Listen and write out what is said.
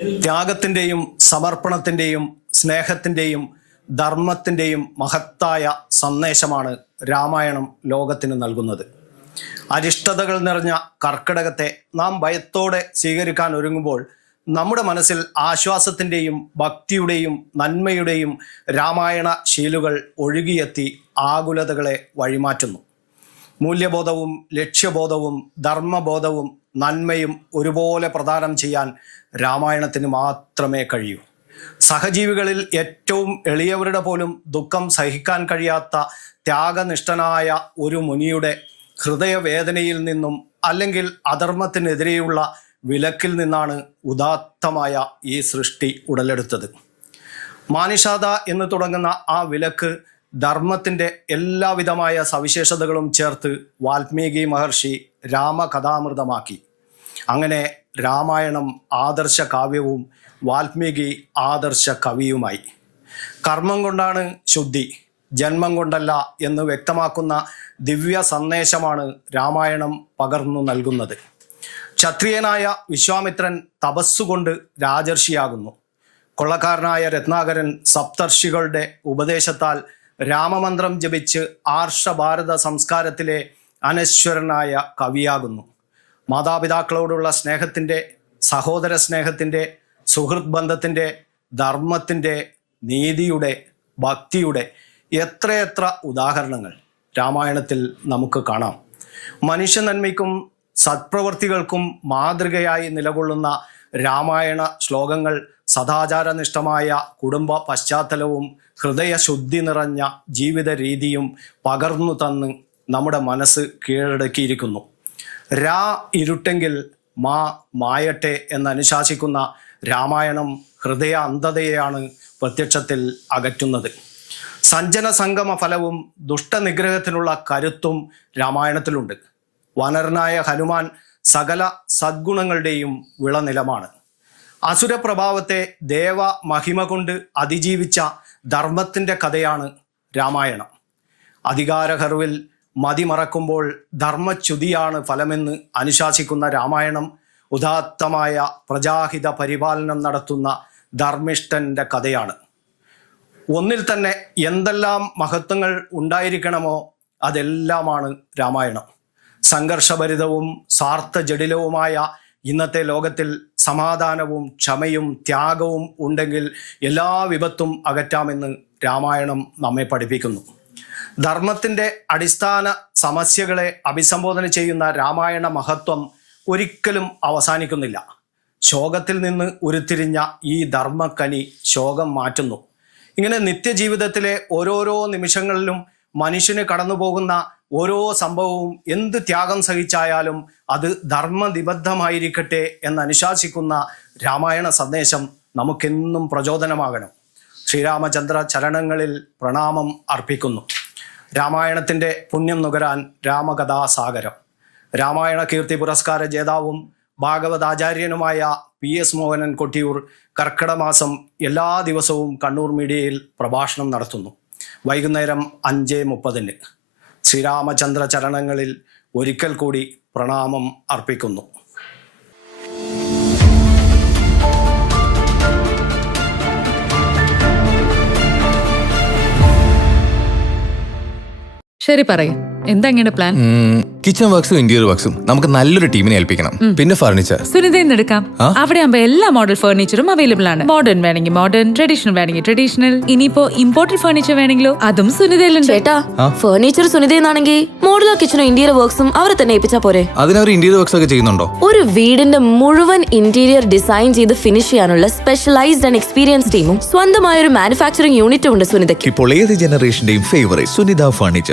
ത്യാഗത്തിൻ്റെയും സമർപ്പണത്തിൻ്റെയും സ്നേഹത്തിൻ്റെയും ധർമ്മത്തിൻ്റെയും മഹത്തായ സന്ദേശമാണ് രാമായണം ലോകത്തിന് നൽകുന്നത്. അരിഷ്ടതകൾ നിറഞ്ഞ കർക്കിടകത്തെ നാം ഭയത്തോടെ സ്വീകരിക്കാൻ ഒരുങ്ങുമ്പോൾ നമ്മുടെ മനസ്സിൽ ആശ്വാസത്തിൻ്റെയും ഭക്തിയുടെയും നന്മയുടെയും രാമായണ ശീലുകൾ ഒഴുകിയെത്തി ആകുലതകളെ വഴിമാറ്റുന്നു. മൂല്യബോധവും ലക്ഷ്യബോധവും ധർമ്മബോധവും നന്മയും ഒരുപോലെ പ്രദാനം ചെയ്യാൻ രാമായണത്തിന് മാത്രമേ കഴിയൂ. സഹജീവികളിൽ ഏറ്റവും എളിയവരുടെ പോലും ദുഃഖം സഹിക്കാൻ കഴിയാത്ത ത്യാഗനിഷ്ഠനായ ഒരു മുനിയുടെ ഹൃദയവേദനയിൽ നിന്നും അല്ലെങ്കിൽ അധർമ്മത്തിനെതിരെയുള്ള വിലക്കിൽ നിന്നാണ് ഉദാത്തമായ ഈ സൃഷ്ടി ഉടലെടുത്തത്. മാനിഷാദ എന്ന് തുടങ്ങുന്ന ആ വിലക്ക് ധർമ്മത്തിൻ്റെ എല്ലാവിധമായ സവിശേഷതകളും ചേർത്ത് വാൽമീകി മഹർഷി രാമകഥാമൃതമാക്കി. അങ്ങനെ രാമായണം ആദർശ കാവ്യവും വാൽമീകി ആദർശ കവിയുമായി. കർമ്മം കൊണ്ടാണ് ശുദ്ധി, ജന്മം കൊണ്ടല്ല എന്ന് വ്യക്തമാക്കുന്ന ദിവ്യ സന്ദേശമാണ് രാമായണം പകർന്നു നൽകുന്നത്. ക്ഷത്രിയനായ വിശ്വാമിത്രൻ തപസ്സുകൊണ്ട് രാജർഷിയാകുന്നു. കൊള്ളക്കാരനായ രത്നാകരൻ സപ്തർഷികളുടെ ഉപദേശത്താൽ രാമമന്ത്രം ജപിച്ച് ആർഷഭാരത സംസ്കാരത്തിലെ അനശ്വരനായ കവിയാകുന്നു. മാതാപിതാക്കളോടുള്ള സ്നേഹത്തിൻ്റെ, സഹോദര സ്നേഹത്തിൻ്റെ, സുഹൃത്ത് ബന്ധത്തിൻ്റെ, ധർമ്മത്തിൻ്റെ, നീതിയുടെ, ഭക്തിയുടെ എത്രയെത്ര ഉദാഹരണങ്ങൾ രാമായണത്തിൽ നമുക്ക് കാണാം. മനുഷ്യ നന്മയ്ക്കും സത്പ്രവർത്തികൾക്കും മാതൃകയായി നിലകൊള്ളുന്ന രാമായണ ശ്ലോകങ്ങൾ സദാചാരനിഷ്ഠമായ കുടുംബ പശ്ചാത്തലവും ഹൃദയശുദ്ധി നിറഞ്ഞ ജീവിത രീതിയും പകർന്നു തന്ന് നമ്മുടെ മനസ്സ് കീഴടക്കിയിരിക്കുന്നു. രാ ഇരുട്ടെങ്കിൽ മാ മായട്ടെ എന്നനുശാസിക്കുന്ന രാമായണം ഹൃദയ അന്ധതയെയാണ് പ്രത്യക്ഷത്തിൽ അകറ്റുന്നത്. സഞ്ജന സംഗമ ഫലവും ദുഷ്ടനിഗ്രഹത്തിനുള്ള കരുത്തും രാമായണത്തിലുണ്ട്. വനരനായ ഹനുമാൻ സകല സദ്ഗുണങ്ങളുടെയും വിളനിലമാണ്. അസുരപ്രഭാവത്തെ ദേവ മഹിമ കൊണ്ട് അതിജീവിച്ച ധർമ്മത്തിൻ്റെ കഥയാണ് രാമായണം. അധികാരഹർവിൽ മതിമറക്കുമ്പോൾ ധർമ്മച്യുതിയാണ് ഫലമെന്ന് അനുശാസിക്കുന്ന രാമായണം ഉദാത്തമായ പ്രജാഹിത പരിപാലനം നടത്തുന്ന ധർമ്മിഷ്ഠൻ്റെ കഥയാണ്. ഒന്നിൽ തന്നെ എന്തെല്ലാം മഹത്വങ്ങൾ ഉണ്ടായിരിക്കണമോ അതെല്ലാമാണ് രാമായണം. സംഘർഷഭരിതവും സ്വാർത്ഥ ജടിലവുമായ ഇന്നത്തെ ലോകത്തിൽ സമാധാനവും ക്ഷമയും ത്യാഗവും ഉണ്ടെങ്കിൽ എല്ലാ വിപത്തും അകറ്റാമെന്ന് രാമായണം നമ്മെ പഠിപ്പിക്കുന്നു. ധർമ്മത്തിൻ്റെ അടിസ്ഥാന സമസ്യകളെ അഭിസംബോധന ചെയ്യുന്ന രാമായണ മഹത്വം ഒരിക്കലും അവസാനിക്കുന്നില്ല. ശോകത്തിൽ നിന്ന് ഉരുത്തിരിഞ്ഞ ഈ ധർമ്മക്കനി ശോകം മാറ്റുന്നു. ഇങ്ങനെ നിത്യജീവിതത്തിലെ ഓരോരോ നിമിഷങ്ങളിലും മനുഷ്യന് കടന്നു പോകുന്ന ഓരോ സംഭവവും എന്ത് ത്യാഗം സഹിച്ചായാലും അത് ധർമ്മനിബദ്ധമായിരിക്കട്ടെ എന്നനുശാസിക്കുന്ന രാമായണ സന്ദേശം നമുക്കെന്നും പ്രചോദനമാകണം. ശ്രീരാമചന്ദ്ര ചരണങ്ങളിൽ പ്രണാമം അർപ്പിക്കുന്നു. രാമായണത്തിൻ്റെ പുണ്യം നുകരാൻ രാമകഥാസാഗരം. രാമായണ കീർത്തി പുരസ്കാര ജേതാവും ഭാഗവതാചാര്യനുമായ PS മോഹനൻ കൊട്ടിയൂർ കർക്കിടമാസം എല്ലാ ദിവസവും കണ്ണൂർ മീഡിയയിൽ പ്രഭാഷണം നടത്തുന്നു. വൈകുന്നേരം 5:30. ശ്രീരാമചന്ദ്ര ചരണങ്ങളിൽ ഒരിക്കൽ കൂടി പ്രണാമം അർപ്പിക്കുന്നു. ശരി, പറയും എന്താ ഇങ്ങനെ പ്ലാൻ? കിച്ചൺ വർക്ക്സും ഇന്റീരിയർ വർക്ക്സും നമുക്ക് നല്ലൊരു ടീമിനെ ഏൽപ്പിക്കണം. പിന്നെ ഫർണിച്ചർ സുനിതയിൽ നിന്ന് എടുക്കാം. അവിടെ ആകുമ്പോ എല്ലാ മോഡൽ ഫർണിച്ചറും അവൈലബിൾ ആണ്. മോഡേൺ വേണമെങ്കിൽ മോഡേൺ, ട്രഡീഷണൽ വേണമെങ്കിൽ ട്രഡീഷണൽ. ഇനിയിപ്പോ ഇമ്പോർട്ടഡ് ഫർണിച്ചർ വേണമെങ്കിലോ അതും സുനിതയിലുണ്ട്. ചേട്ടാ, ഫർണിച്ചർ സുനിതയെന്നാണെങ്കിൽ മോഡുലർ കിച്ചണും ഇന്റീരിയർ വർക്ക്സും അവരെ തന്നെ ഏൽപ്പിച്ചാ പോരെ? അതിനവർ ഇന്റീരിയർ വർക്ക്സ് ഒക്കെ ചെയ്യുന്നുണ്ടോ? ഒരു വീടിന്റെ മുഴുവൻ ഇന്റീരിയർ ഡിസൈൻ ചെയ്ത് ഫിനിഷ് ചെയ്യാനുള്ള സ്പെഷ്യലൈസ്ഡ് ആൻഡ് എക്സ്പീരിയൻസ് ടീമും സ്വന്തമായ ഒരു മാനുഫാക്ചറിംഗ് യൂണിറ്റും ഉണ്ട് സുനിതയ്ക്ക്. ഇപ്പോൾ ഏത് ജനറേഷന്റെയും ഫേവറേറ്റ് സുനിത ഫർണിച്ചർ.